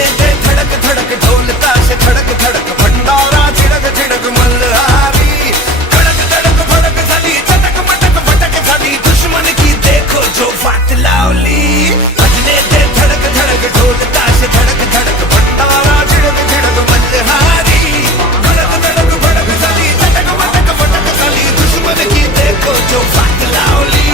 भजने दे धड़क धड़क ढोल ताश धड़क धड़क भंडारा छिड़क छिड़क मल्हारी धड़क धड़क भड़क झाली चटक मटक मटक झाली दुश्मन की देखो जो वाट लावली भजने दे धड़क धड़क ढोल ताश धड़क धड़क भंडारा छिड़क छिड़क मल्हारी धड़क धड़क भड़क झाली चटक मटक मटक झाली दुश्मन की देखो जो वाट लावली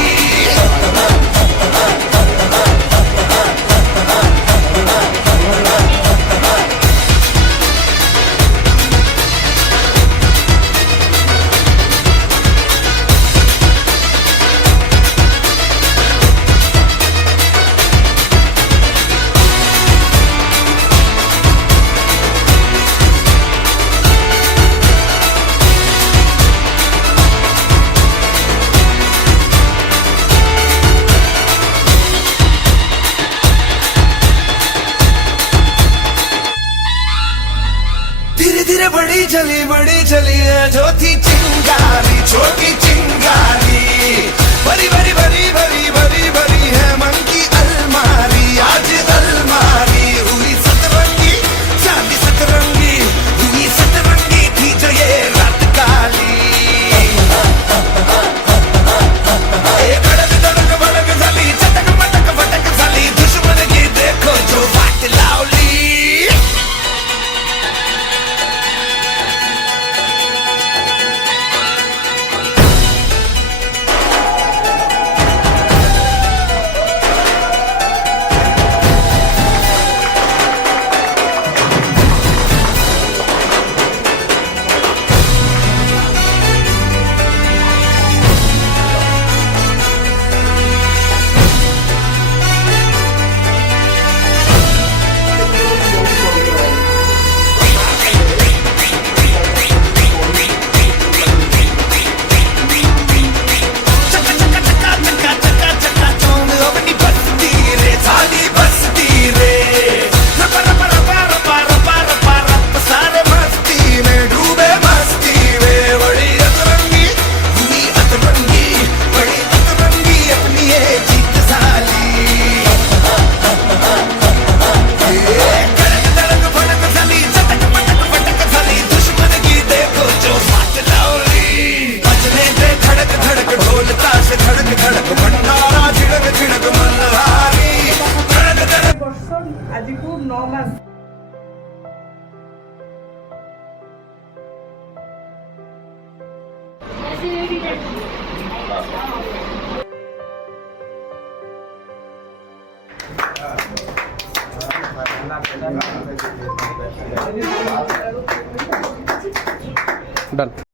धीरे धीरे बड़ी चली है जो थी चिंगारी छोटी चिंगारी भरी भरी भरी भरी भरी भरी है मन की अलमारी आज अलमारी हुई सतरंगी चांदी सतरंगी हुई सतरंगी थी जो ये रात काली धड़क धड़क भड़क झाली चटक मटक भटक झाली दुश्मन की देखो जो वाट लावली আজি খুব 9 মাস Done.